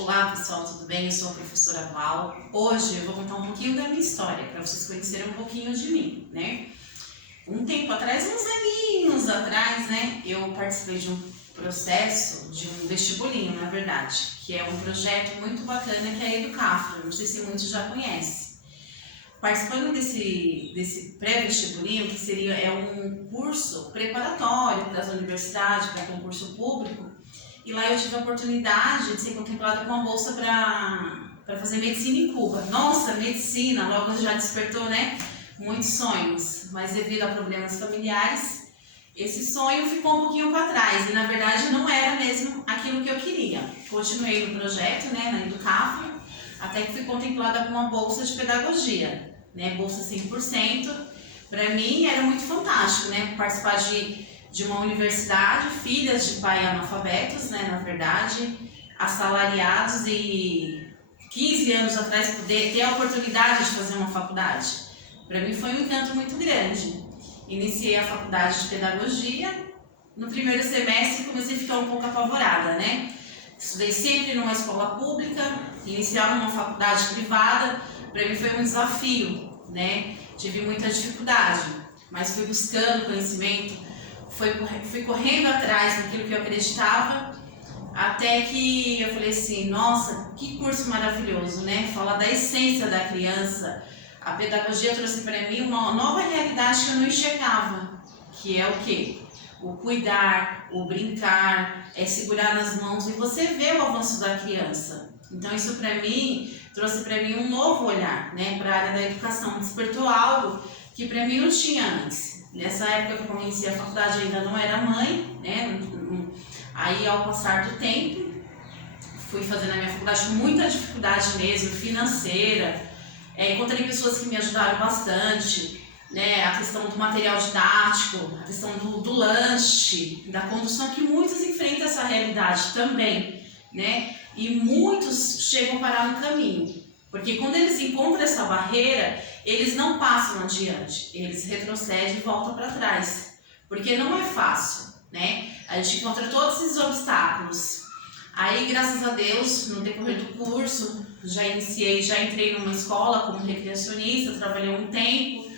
Olá pessoal, tudo bem? Eu sou a professora Val. Hoje eu vou contar um pouquinho da minha história, para vocês conhecerem um pouquinho de mim, né? Um tempo atrás, uns aninhos atrás, né, eu participei de um processo, de um vestibulinho, na verdade, que é um projeto muito bacana que é a Educafro, não sei se muitos já conhecem. Participando desse pré-vestibulinho, que é um curso preparatório das universidades para concurso público, e lá eu tive a oportunidade de ser contemplada com uma bolsa para fazer medicina em Cuba. Nossa, medicina, logo já despertou, né, muitos sonhos, mas devido a problemas familiares, esse sonho ficou um pouquinho para trás, e na verdade não era mesmo aquilo que eu queria. Continuei no projeto, né, na Educafro, até que fui contemplada com uma bolsa de pedagogia, né, bolsa 100%. Para mim era muito fantástico, né, participar de uma universidade, filhas de pais analfabetos, né, na verdade, assalariados, e 15 anos atrás poder ter a oportunidade de fazer uma faculdade. Para mim foi um encanto muito grande. Iniciei a faculdade de pedagogia. No primeiro semestre comecei a ficar um pouco apavorada, né? Estudei sempre numa escola pública, iniciar numa faculdade privada, para mim foi um desafio, né? Tive muita dificuldade, mas fui buscando conhecimento, fui correndo atrás daquilo que eu acreditava, até que eu falei assim, nossa, que curso maravilhoso, né? Falar da essência da criança. A pedagogia trouxe para mim uma nova realidade que eu não enxergava, que é o quê? O cuidar, o brincar, segurar nas mãos e você vê o avanço da criança. Então isso para mim, trouxe para mim um novo olhar, né, para a área da educação, despertou algo que para mim não tinha antes. Nessa época que eu comecei a faculdade ainda não era mãe, né, aí ao passar do tempo, fui fazendo a minha faculdade com muita dificuldade mesmo, financeira, encontrei pessoas que me ajudaram bastante, né, a questão do material didático, a questão do lanche, da condução, que muitos enfrentam essa realidade também, né, e muitos chegam a parar no caminho, porque quando eles encontram essa barreira, eles não passam adiante, eles retrocedem e voltam para trás, porque não é fácil, né, a gente encontra todos esses obstáculos. Aí, graças a Deus, no decorrer do curso, já entrei numa escola como recreacionista, trabalhei um tempo.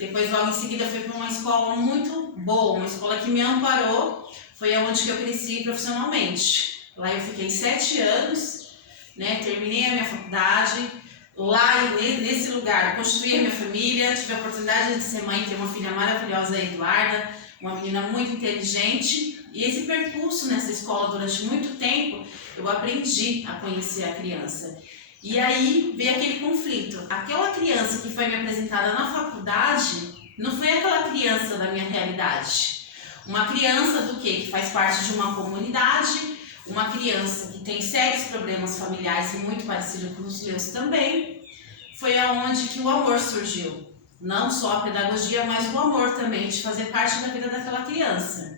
Depois, logo em seguida, fui para uma escola muito boa, uma escola que me amparou, foi onde que eu cresci profissionalmente. Lá eu fiquei 7 anos, né, terminei a minha faculdade. Lá, nesse lugar, constituí a minha família, tive a oportunidade de ser mãe, ter uma filha maravilhosa, a Eduarda, uma menina muito inteligente. E esse percurso nessa escola durante muito tempo, eu aprendi a conhecer a criança. E aí veio aquele conflito. Aquela criança que foi me apresentada na faculdade, não foi aquela criança da minha realidade. Uma criança do quê? Que faz parte de uma comunidade, uma criança que tem sérios problemas familiares, muito parecido com os meus também. Foi aonde que o amor surgiu. Não só a pedagogia, mas o amor também, de fazer parte da vida daquela criança.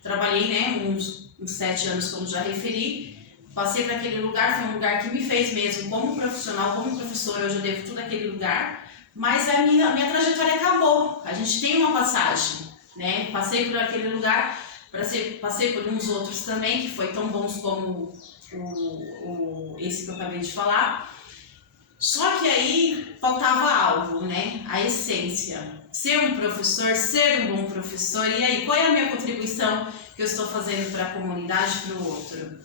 Trabalhei, né, uns 7 anos, como já referi, passei para aquele lugar, foi um lugar que me fez mesmo como profissional, como professora, hoje eu devo tudo aquele lugar, mas a minha trajetória acabou, a gente tem uma passagem, né, passei por aquele lugar, passei por uns outros também, que foi tão bons como esse que eu acabei de falar, só que aí faltava algo, né, a essência. Ser um professor, ser um bom professor, e aí, qual é a minha contribuição que eu estou fazendo para a comunidade, para o outro?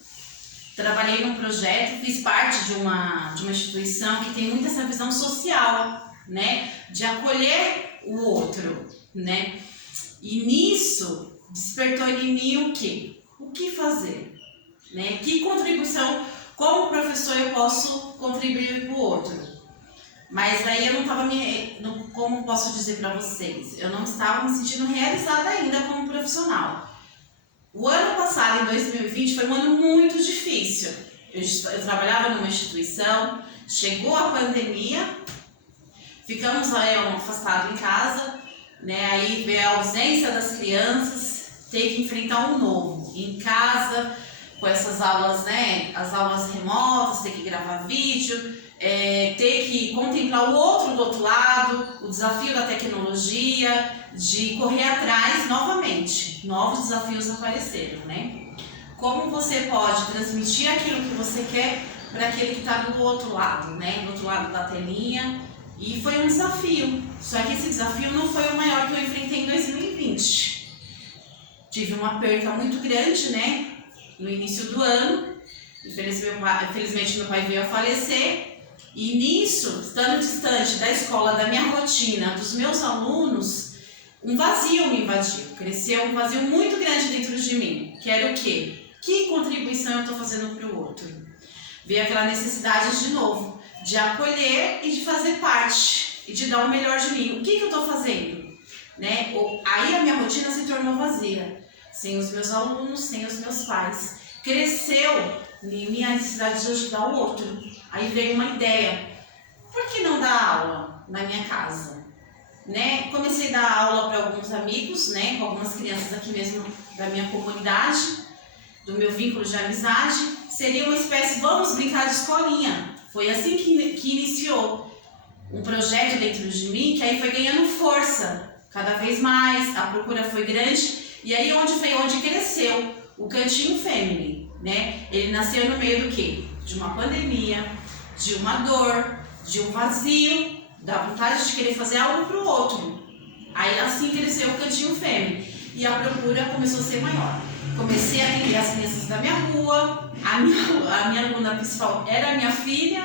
Trabalhei num projeto, fiz parte de uma instituição que tem muito essa visão social, né, de acolher o outro, né, e nisso despertou em mim o quê? O que fazer, né, que contribuição, como professor eu posso contribuir para o outro? Mas aí eu não estava como posso dizer para vocês, eu não estava me sentindo realizada ainda como profissional. O ano passado, em 2020, foi um ano muito difícil. Eu trabalhava numa instituição, chegou a pandemia, ficamos aí afastados em casa, né? Aí veio a ausência das crianças, ter que enfrentar um novo em casa, com essas aulas, né? As aulas remotas, ter que gravar vídeo. Ter que contemplar o outro do outro lado, o desafio da tecnologia, de correr atrás novamente, novos desafios apareceram, né? como você pode transmitir aquilo que você quer para aquele que está do outro lado, né? Do outro lado da telinha. E foi um desafio, só que esse desafio não foi o maior que eu enfrentei em 2020. Tive uma perda muito grande, né? No início do ano. Infelizmente meu pai veio a falecer. E nisso, estando distante da escola, da minha rotina, dos meus alunos, um vazio me invadiu. Cresceu um vazio muito grande dentro de mim. Que era o quê? Que contribuição eu estou fazendo para o outro? Veio aquela necessidade de novo, de acolher e de fazer parte, e de dar o melhor de mim. O que eu estou fazendo? Né? Aí a minha rotina se tornou vazia, sem os meus alunos, sem os meus pais. Cresceu minha necessidade de ajudar o outro. Aí veio uma ideia, por que não dar aula na minha casa? Né? Comecei a dar aula para alguns amigos, né? Com algumas crianças aqui mesmo da minha comunidade, do meu vínculo de amizade. Seria uma espécie, vamos brincar de escolinha. Foi assim que iniciou um projeto dentro de mim, que aí foi ganhando força cada vez mais, a procura foi grande, e aí onde cresceu o Cantinho Family, né? Ele nasceu no meio do quê? De uma pandemia, de uma dor, de um vazio, da vontade de querer fazer algo para o outro. Aí assim cresceu o Cantinho Family, e a procura começou a ser maior. Comecei a atender as crianças da minha rua, a minha aluna principal era a minha filha,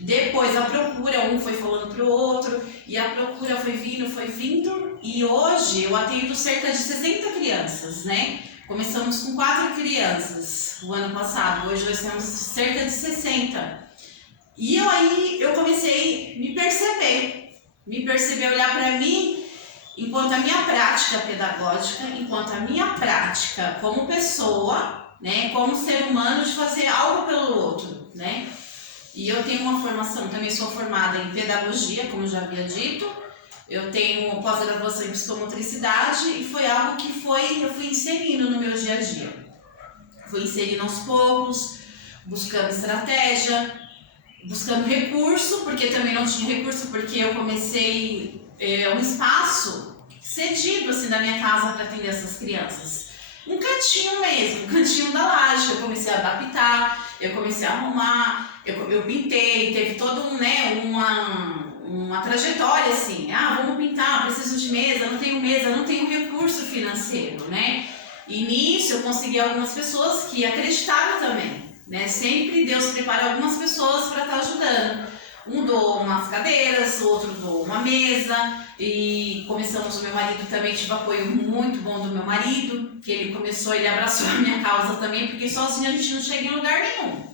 depois a procura, um foi falando para o outro, e a procura foi vindo, e hoje eu atendo cerca de 60 crianças, né? Começamos com 4 crianças o ano passado, hoje nós temos cerca de 60. E eu comecei a me perceber, olhar para mim, enquanto a minha prática pedagógica, enquanto a minha prática como pessoa, né, como ser humano, de fazer algo pelo outro, né? E eu tenho uma formação, também sou formada em pedagogia, como eu já havia dito. Eu tenho pós-graduação em psicomotricidade e foi algo que eu fui inserindo no meu dia a dia. Fui inserindo aos poucos, buscando estratégia, buscando recurso, porque também não tinha recurso, porque eu comecei um espaço cedido assim da minha casa para atender essas crianças. Um cantinho mesmo, um cantinho da laje. Eu comecei a adaptar, eu comecei a arrumar, eu pintei, teve toda uma trajetória assim. Vamos pintar, preciso de mesa, não tenho recurso financeiro, né? E nisso eu consegui algumas pessoas que acreditaram também, né? Sempre Deus prepara algumas pessoas para estar ajudando. Um doou umas cadeiras, o outro doou uma mesa, e começamos, o meu marido também, tive apoio muito bom do meu marido, que ele abraçou a minha causa também, porque sozinho a gente não chega em lugar nenhum.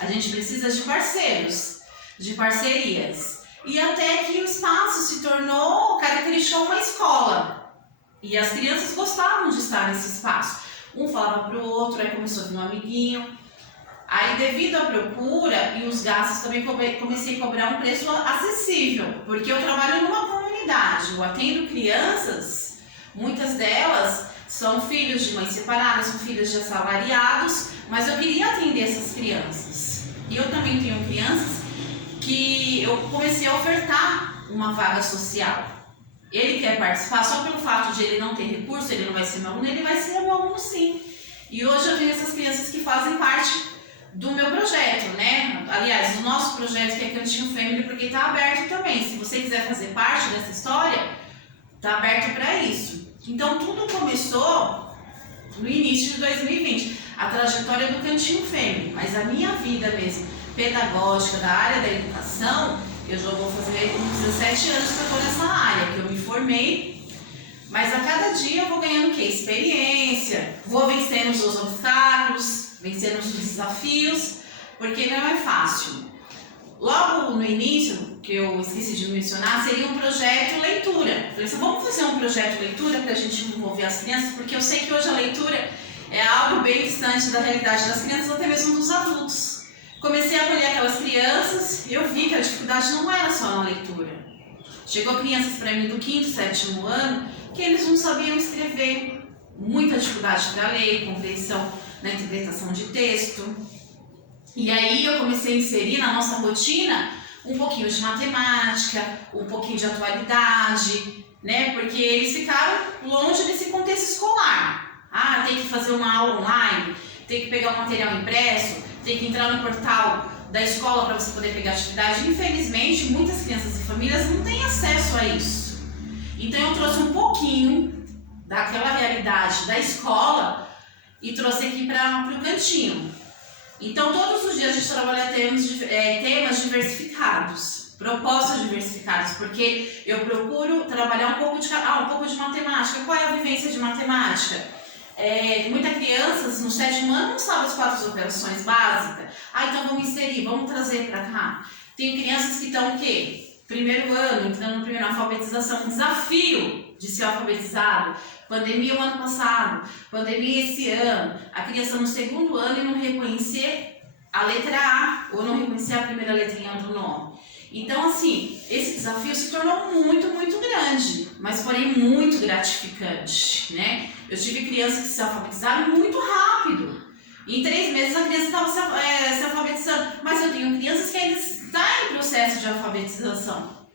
A gente precisa de parceiros, de parcerias. E até que o espaço se tornou, caracterizou uma escola. E as crianças gostavam de estar nesse espaço. Um falava para o outro, aí começou a vir um amiguinho. Aí, devido à procura e os gastos, também comecei a cobrar um preço acessível, porque eu trabalho numa comunidade, eu atendo crianças, muitas delas são filhos de mães separadas, são filhos de assalariados, mas eu queria atender essas crianças. E eu também tenho crianças que eu comecei a ofertar uma vaga social. Ele quer participar, só pelo fato de ele não ter recurso, ele não vai ser meu aluno, ele vai ser meu aluno sim. E hoje eu tenho essas crianças que fazem parte do meu projeto, né? Aliás, do nosso projeto, que é Cantinho Family, porque está aberto também. Se você quiser fazer parte dessa história, está aberto para isso. Então, tudo começou no início de 2020, a trajetória do Cantinho Family, mas a minha vida mesmo, pedagógica, da área da educação, eu já vou fazer uns 17 anos que eu estou nessa área, que eu me formei. Mas a cada dia eu vou ganhando o quê? Experiência, vou vencendo os obstáculos, vencendo os desafios, porque não é fácil. Logo no início, que eu esqueci de mencionar, seria um projeto leitura. Falei assim, vamos fazer um projeto leitura para a gente envolver as crianças, porque eu sei que hoje a leitura é algo bem distante da realidade das crianças, ou até mesmo dos adultos. Comecei a acolher aquelas crianças, eu vi que a dificuldade não era só na leitura. Chegou crianças para mim do 5º, 7º ano, que eles não sabiam escrever, muita dificuldade para ler, compreensão na interpretação de texto. E aí eu comecei a inserir na nossa rotina um pouquinho de matemática, um pouquinho de atualidade, né? Porque eles ficaram longe desse contexto escolar. Tem que fazer uma aula online. tem que pegar o material impresso, tem que entrar no portal da escola para você poder pegar a atividade. Infelizmente, muitas crianças e famílias não têm acesso a isso. Então eu trouxe um pouquinho daquela realidade da escola e trouxe aqui para o cantinho. Então todos os dias a gente trabalha temas diversificados, propostas diversificadas, porque eu procuro trabalhar um pouco de matemática. Qual é a vivência de matemática? Muitas crianças no 7º ano não sabem as 4 operações básicas. Então vamos inserir, vamos trazer para cá. Tem crianças que estão o quê? 1º ano, entrando no primeiro alfabetização, desafio de ser alfabetizado. Pandemia o ano passado, pandemia esse ano. A criança no 2º ano e não reconhecer a letra A ou não reconhecer a primeira letrinha do nome. Então, assim, esse desafio se tornou muito, muito grande, mas porém muito gratificante, né? Eu tive crianças que se alfabetizaram muito rápido. Em 3 meses a criança estava se alfabetizando, mas eu tenho crianças que ainda estão em processo de alfabetização,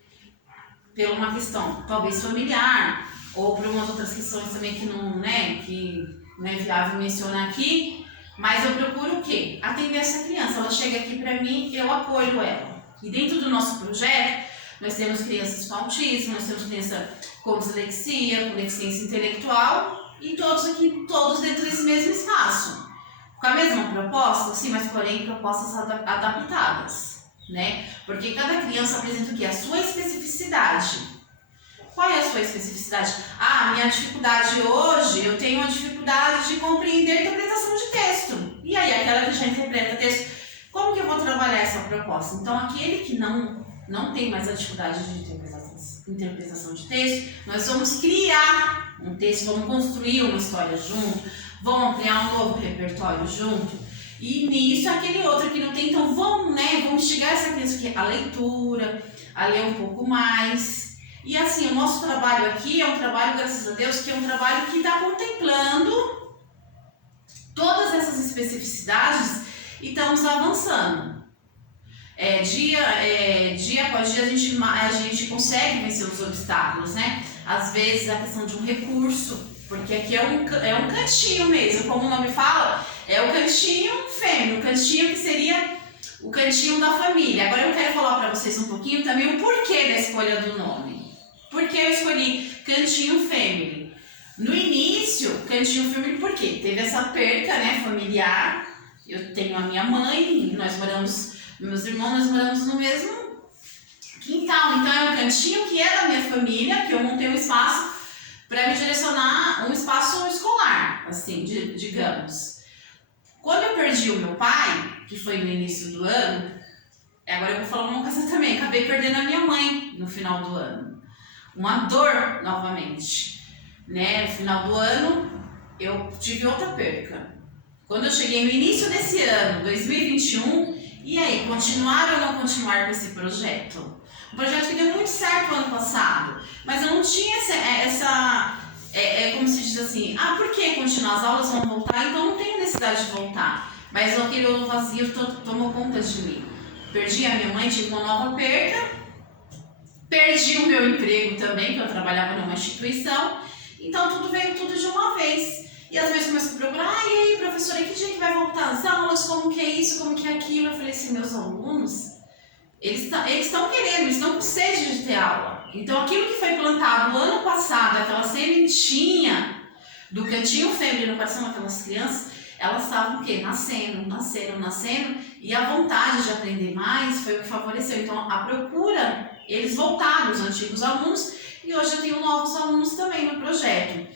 por uma questão talvez familiar, ou por umas outras questões também que não é viável mencionar aqui, mas eu procuro o quê? Atender essa criança. Ela chega aqui para mim, eu acolho ela. E dentro do nosso projeto, nós temos crianças com autismo, nós temos crianças com dislexia, com deficiência intelectual, e todos dentro desse mesmo espaço. Com a mesma proposta, sim, mas porém propostas adaptadas, né? Porque cada criança apresenta o quê? A sua especificidade. Qual é a sua especificidade? Minha dificuldade hoje, eu tenho a dificuldade de compreender a interpretação de texto. E aí, aquela que já interpreta texto, como que eu vou trabalhar essa proposta? Então, aquele que não tem mais a dificuldade de interpretação de texto, nós vamos criar um texto, vamos construir uma história junto, vamos ampliar um novo repertório junto. E nisso, aquele outro que não tem, então vamos instigar essa criança a leitura, a ler um pouco mais. E assim, o nosso trabalho aqui é um trabalho, graças a Deus, que é um trabalho que está contemplando todas essas especificidades e estamos avançando. Dia após dia a gente consegue vencer os obstáculos, né? Às vezes a questão de um recurso, porque aqui é um cantinho mesmo, como o nome fala, é o cantinho fêmea, o cantinho que seria o cantinho da família. Agora eu quero falar para vocês um pouquinho também o porquê da escolha do nome. Por que eu escolhi Cantinho Family? No início, Cantinho Family, por quê? Teve essa perca, familiar. Eu tenho a minha mãe, meus irmãos, nós moramos no mesmo quintal. Então é um cantinho que é da minha família, que eu montei um espaço para me direcionar, um espaço escolar, assim, digamos. Quando eu perdi o meu pai, que foi no início do ano, agora eu vou falar uma coisa também, acabei perdendo a minha mãe no final do ano. Uma dor novamente, né? No final do ano eu tive outra perca. Quando eu cheguei no início desse ano, 2021, e aí, continuar ou não continuar com esse projeto? Um projeto que deu muito certo ano passado, mas eu não tinha como se diz assim, por que continuar? As aulas vão voltar, então não tenho necessidade de voltar. Mas aquele vazio tomou conta de mim. Perdi a minha mãe, tive uma nova perca. Perdi o meu emprego também, que eu trabalhava numa instituição. Então tudo veio de uma vez. E às vezes começo a procurar, e aí professora, que dia que vai voltar as aulas? Como que é isso? Como que é aquilo? Eu falei assim, meus alunos, eles estão querendo, eles estão com sede de ter aula. Então aquilo que foi plantado ano passado, aquela sementinha do Cantinho Family no coração daquelas crianças, elas estavam o quê? Nascendo. E a vontade de aprender mais foi o que favoreceu. Então a procura, eles voltaram, os antigos alunos, e hoje eu tenho novos alunos também no projeto.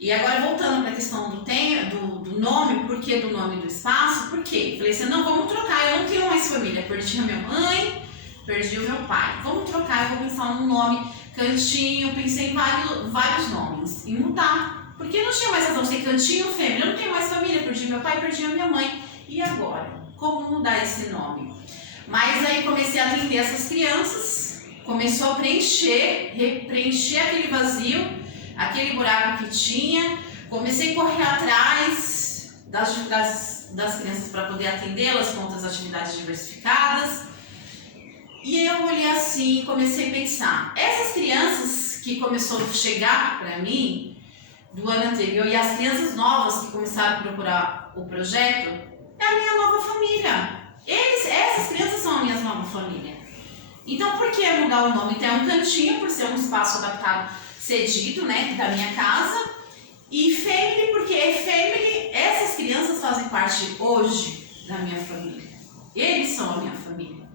E agora voltando para a questão do nome, por que do nome do espaço? Por quê? Falei assim, não, vamos trocar, eu não tenho mais família, perdi a minha mãe, perdi o meu pai. Vamos trocar, eu vou pensar num nome, Cantinho, pensei em vários nomes, e mudar. Porque não tinha mais razão de ser Cantinho Family, eu não tenho mais família, perdi meu pai, perdi a minha mãe. E agora? Como mudar esse nome? Mas aí comecei a atender essas crianças, começou a preencher aquele vazio, aquele buraco que tinha, comecei a correr atrás das dificuldades das crianças para poder atendê-las com outras atividades diversificadas. E aí eu olhei assim e comecei a pensar, essas crianças que começaram a chegar para mim do ano anterior e as crianças novas que começaram a procurar o projeto, é a minha nova família. Essas crianças são a minha nova família. Então, por que mudar o nome? Então, é um cantinho, por ser um espaço adaptado, cedido, né, da minha casa. E Family, porque Family, essas crianças fazem parte hoje da minha família. Eles são a minha família,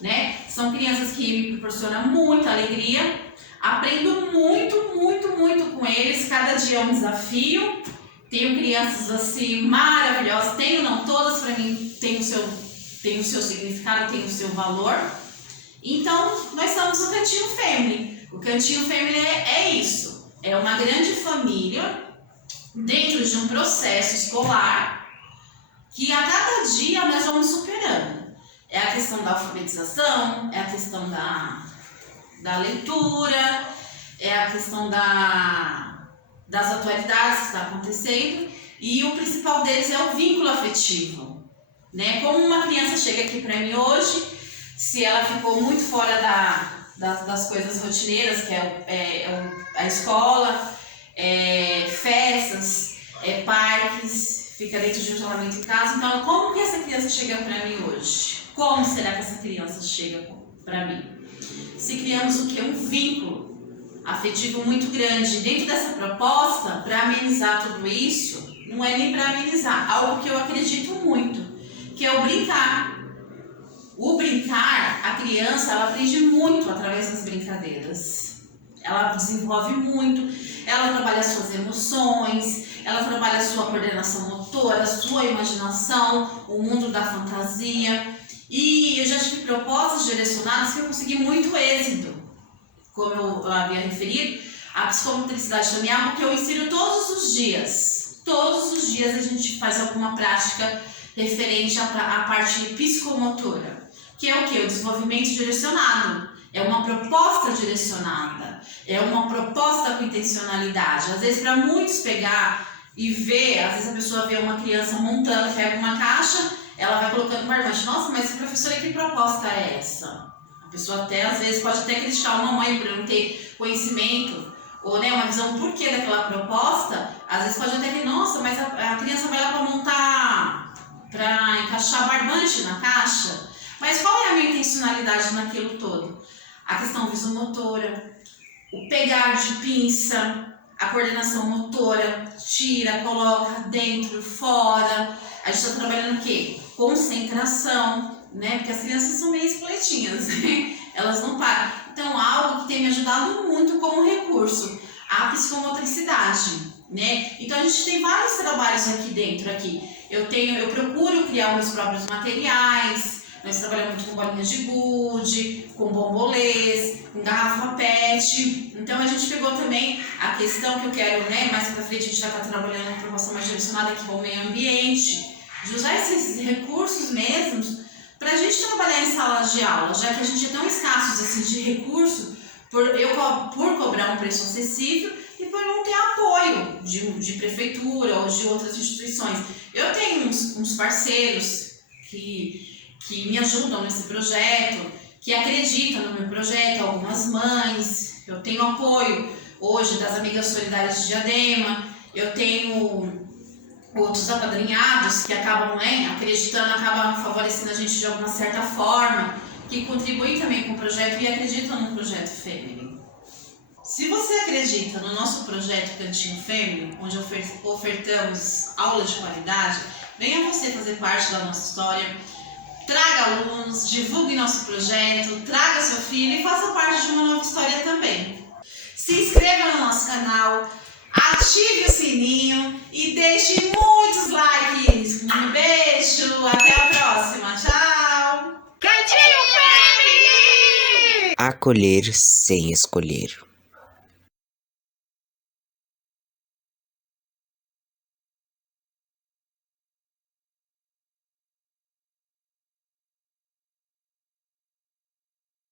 né? São crianças que me proporcionam muita alegria. Aprendo muito, muito, muito com eles. Cada dia é um desafio. Tenho crianças assim maravilhosas. Tenho, não todas, para mim tem o seu significado, tem o seu valor. Então, nós estamos no Cantinho Family. O Cantinho Family é isso. É uma grande família dentro de um processo escolar que a cada dia nós vamos superando. É a questão da alfabetização, é a questão da leitura, é a questão das atualidades que está acontecendo, e o principal deles é o vínculo afetivo, né? Como uma criança chega aqui para mim hoje, se ela ficou muito fora das coisas rotineiras, que a escola, festas, parques, fica dentro de um isolamento em casa. Então, como que essa criança chega para mim hoje? Como será que essa criança chega para mim? Se criamos o quê? Um vínculo afetivo muito grande. Dentro dessa proposta, para amenizar tudo isso, não é nem para amenizar, algo que eu acredito muito, que é o brincar. O brincar, a criança, ela aprende muito através das brincadeiras. Ela desenvolve muito, ela trabalha as suas emoções, ela trabalha a sua coordenação motora, a sua imaginação, o mundo da fantasia. E eu já tive propostas direcionadas que eu consegui muito êxito. Como eu havia referido, a psicomotricidade também é algo que eu ensino todos os dias. Todos os dias a gente faz alguma prática referente à parte psicomotora, que é o que? O desenvolvimento direcionado. É uma proposta direcionada, é uma proposta com intencionalidade. Às vezes, para muitos pegar e ver, às vezes a pessoa vê uma criança montando, pega uma caixa, ela vai colocando barbante. Nossa, mas professora, que proposta é essa? A pessoa até, às vezes, pode até criticar uma mãe por não ter conhecimento, ou né, uma visão do porquê daquela proposta. Às vezes pode até ver, nossa, mas a criança vai lá para montar, para encaixar barbante na caixa. Mas qual é a minha intencionalidade naquilo todo? A questão visomotora, o pegar de pinça, a coordenação motora, tira, coloca dentro, fora. A gente está trabalhando o quê? Concentração, né? Porque as crianças são meio espoletinhas, né? Elas não param. Então, algo que tem me ajudado muito como recurso, a psicomotricidade, né? Então, a gente tem vários trabalhos aqui dentro. Eu procuro criar meus próprios materiais. Nós trabalhamos muito com bolinhas de gude, com bombolês, com garrafa PET. Então a gente pegou também a questão que eu quero, né, mais pra frente a gente já está trabalhando uma proposta mais direcionada aqui com o meio ambiente, de usar esses recursos mesmos para a gente trabalhar em salas de aula, já que a gente é tão escassos assim, de recurso, por cobrar um preço acessível e por não ter apoio de prefeitura ou de outras instituições. Eu tenho uns parceiros que me ajudam nesse projeto, que acreditam no meu projeto, algumas mães. Eu tenho apoio hoje das Amigas Solidárias de Diadema, eu tenho outros apadrinhados que acabam acreditando, acabam favorecendo a gente de alguma certa forma, que contribuem também com o projeto e acreditam no projeto Family. Se você acredita no nosso projeto Cantinho Family, onde ofertamos aula de qualidade, venha você fazer parte da nossa história. Traga alunos, divulgue nosso projeto, traga seu filho e faça parte de uma nova história também. Se inscreva no nosso canal, ative o sininho e deixe muitos likes. Um beijo, até a próxima, tchau! Cantinho Family! Acolher sem escolher.